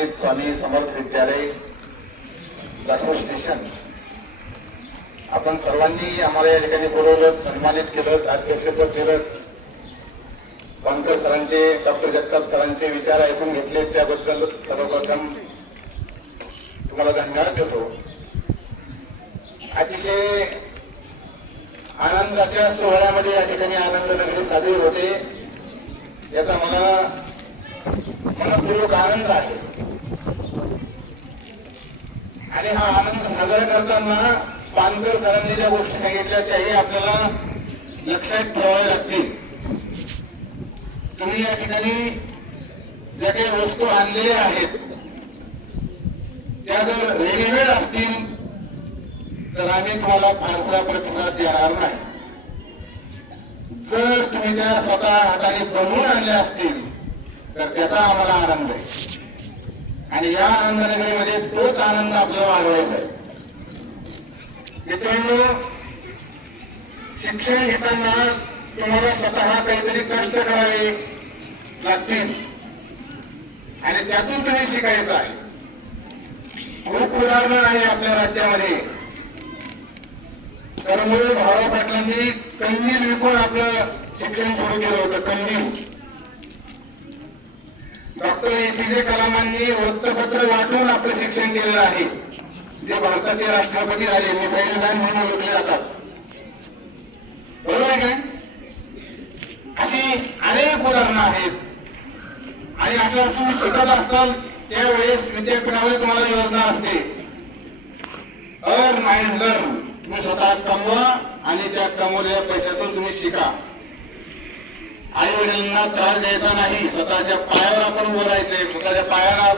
पंडित स्वामी समर्थ विद्यालय लातूर आपण सर्वांनी आम्हाला या ठिकाणी बोलवलं सन्मानित केलं अध्यक्षपद दिलं. बनकर सरांचे डॉक्टर जगताप सरांचे विचार ऐकून घेतले. त्याबद्दल सर्वप्रथम तुम्हाला धन्यवाद देतो. अतिशय आनंदाच्या सोहळ्यामध्ये या ठिकाणी आनंद नगरी साजरी होते. याचा मला मनपूर्वक आनंद आहे. आणि हा आनंद साजरा करताना पानकर सरांनी ज्या गोष्टी सांगितल्या त्याही आपल्याला लक्षात ठेवाव्या लागतील. तुम्ही या ठिकाणी ज्या काही वस्तू आणलेल्या आहेत त्या जर रेडीमेड असतील तर आम्ही तुम्हाला फारसा प्रतिसाद देणार नाही. जर तुम्ही त्या स्वतः हाताने बनवून आणल्या असतील तर त्याचा आम्हाला आनंद आहे. आणि या आनंद आनंद आपल्याला वाढवायचा आहे मित्रांनो शिक्षण घेताना तुम्हाला स्वतः काहीतरी कष्ट करावे लागतील. आणि त्यातून तुम्ही शिकायचं आहे. खूप उदाहरणं आहे आपल्या राज्यामध्ये. कर्मवीर भावा पाटलांनी कंदील विकून आपलं शिक्षण सुरू केलं होतं कंदील डॉक्टर एपीजे कलामांनी वृत्तपत्र वाटून आपलं शिक्षण केलेलं आहे. जे भारताचे राष्ट्रपती झाले मिसाईल मॅन म्हणून ओळखले जातात. बरोबर आहे काय अशी अनेक उदाहरणं आहेत. आणि असं तुम्ही शिकत असताल त्यावेळेस विद्यापीठावर तुम्हाला योजना असते. अर्न माइंड लर्न तुम्ही स्वतः कमवा आणि त्या कमवलेल्या पैशातून तुम्ही शिका. आई वडिलांना त्रास द्यायचा नाही. स्वतःच्या पायावर आपण उभं स्वतःच्या पायाला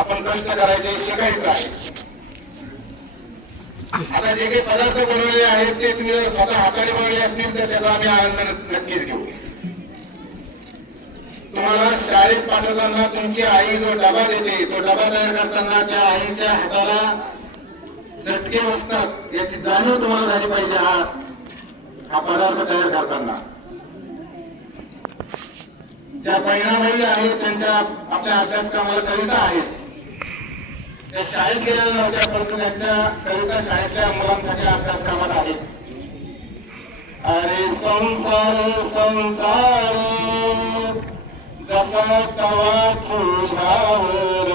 आपण कष्ट करायचे शिकायचं आहे. आता जे काही पदार्थ बनवलेले आहेत ते तुम्ही जर स्वतः हाताने बनवले असतील तर त्याचा आम्ही आनंद नक्कीच घेऊ. तुम्हाला शाळेत पाठवताना तुमची आई जो डबा देते तो डबा तयार करताना त्या आईच्या हाताला झटके बसतात. याची जाणीव तुम्हाला झाली पाहिजे हा हा पदार्थ तयार करताना. ज्या बहिणाबाई आहेत त्यांच्या आपल्या अभ्यासक्रमाला कविता आहेत. त्या शाळेत गेलेल्या नव्हत्या परंतु त्यांच्या कविता शाळेतल्या मुलांसाठी अभ्यासक्रमात आहेत. अरे संसार संसार जसा तवा चुलावर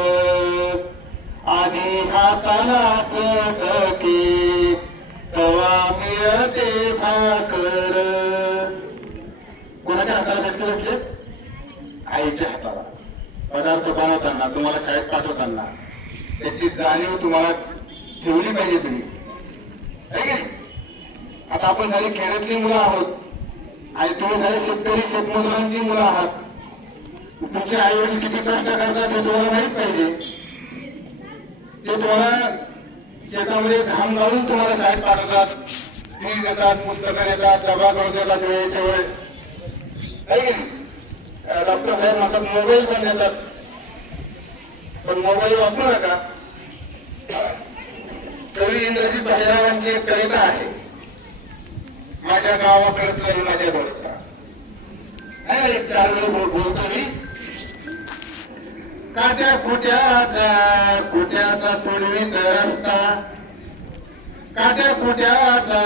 आणि हाताला चटके तवा मिळते भाकर. कोणाच्या हाताला चटके बसले हाताला. पदार्थ बनवताना तुम्हाला शाळेत पाठवताना त्याची जाणीव तुम्हाला ठेवली पाहिजे तुम्ही. आता आपण झाले खेड्यातली मुलं आहोत. आणि तुम्ही झाले शेतकरी शेतमजुरांची मुलं आहात. तुमचे आई वडील किती कष्ट करतात हे तुम्हाला माहीत पाहिजे. ते तुम्हाला शेतामध्ये घाम घालून तुम्हाला शाळेत पाठवतात. फी देतात पुस्तकं देतात डबा करून देतात वेळेच्या वेळ डॉक्टर साहेब माझा मोबाईल पण देतात पण मोबाईल वापरू नका. कवी इंद्रजी भालेरावांची एक कविता आहे. माझ्या गावाकडे चल माझ्या गोष्ट एक चार वेळ बोलतो मी काट्या खोट्याचा खोट्याचा तुडवीत रस्ता. काट्या खोट्याचा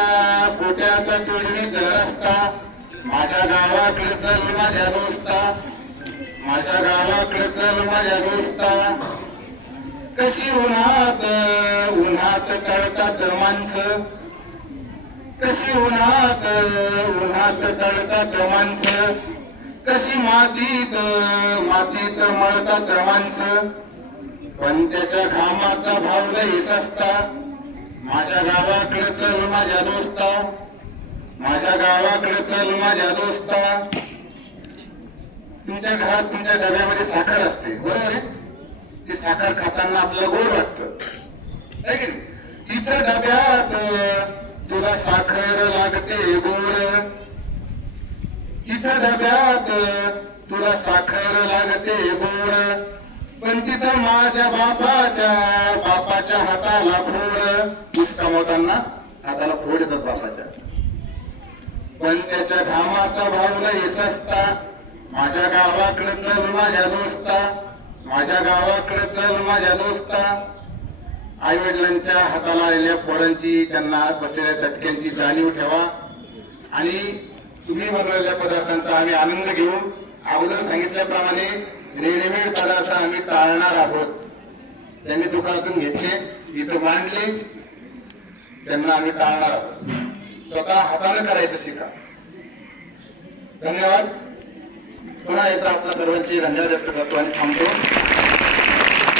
खोट्याचा तुडवीत रस्ता. माझ्या गावाकडे चल माझ्या दोस्ता. माझ्या गावाकडे चल माझ्या दोस्ता. कशी उन्हात उन्हात तळतात माणसं. कशी उन्हात उन्हात तळतात माणसं. कशी मातीत मातीत मळतात माणसं. पण त्याच्या घामाचा भाव लई सस्ता. माझ्या गावाकडे चल माझ्या दोस्ता. माझ्या गावाकडे चल माझ्या दोस्ता. तुमच्या घरात तुमच्या डब्यामध्ये साखर असते. बरोबर आहे? ती साखर खाताना आपल्याला गोड वाटत. है की नाही? इथं डब्यात तुला साखर लागते गोड. तिथं डब्यात तुला साखर लागते गोड. पण तिथं माझ्या बापाच्या बापाच्या हाताला फोड कमवताना हाताला फोड येतात बापाच्या. पण त्याच्या घामाचा भाव येत असता माझ्या गावाकडे चल माझ्या दोस्ता. माझ्या गावाकडे चल माझ्या दोस्ता. आई वडिलांच्या हाताला आलेल्या पोरांची त्यांना बसलेल्या चटक्यांची जाणीव ठेवा. आणि तुम्ही बनवलेल्या पदार्थांचा आम्ही आनंद घेऊ. अगोदर सांगितल्याप्रमाणे रेडीमेड पदार्थ आम्ही टाळणार आहोत. त्यांनी दुकानातून घेतले इथं मांडले. त्यांना आम्ही टाळणार आहोत. स्वतः हाताने करायचं शिका. धन्यवाद. पुन्हा एकदा आपल्या सर्वांची धन्यवाद व्यक्त करतो आणि थांबतो.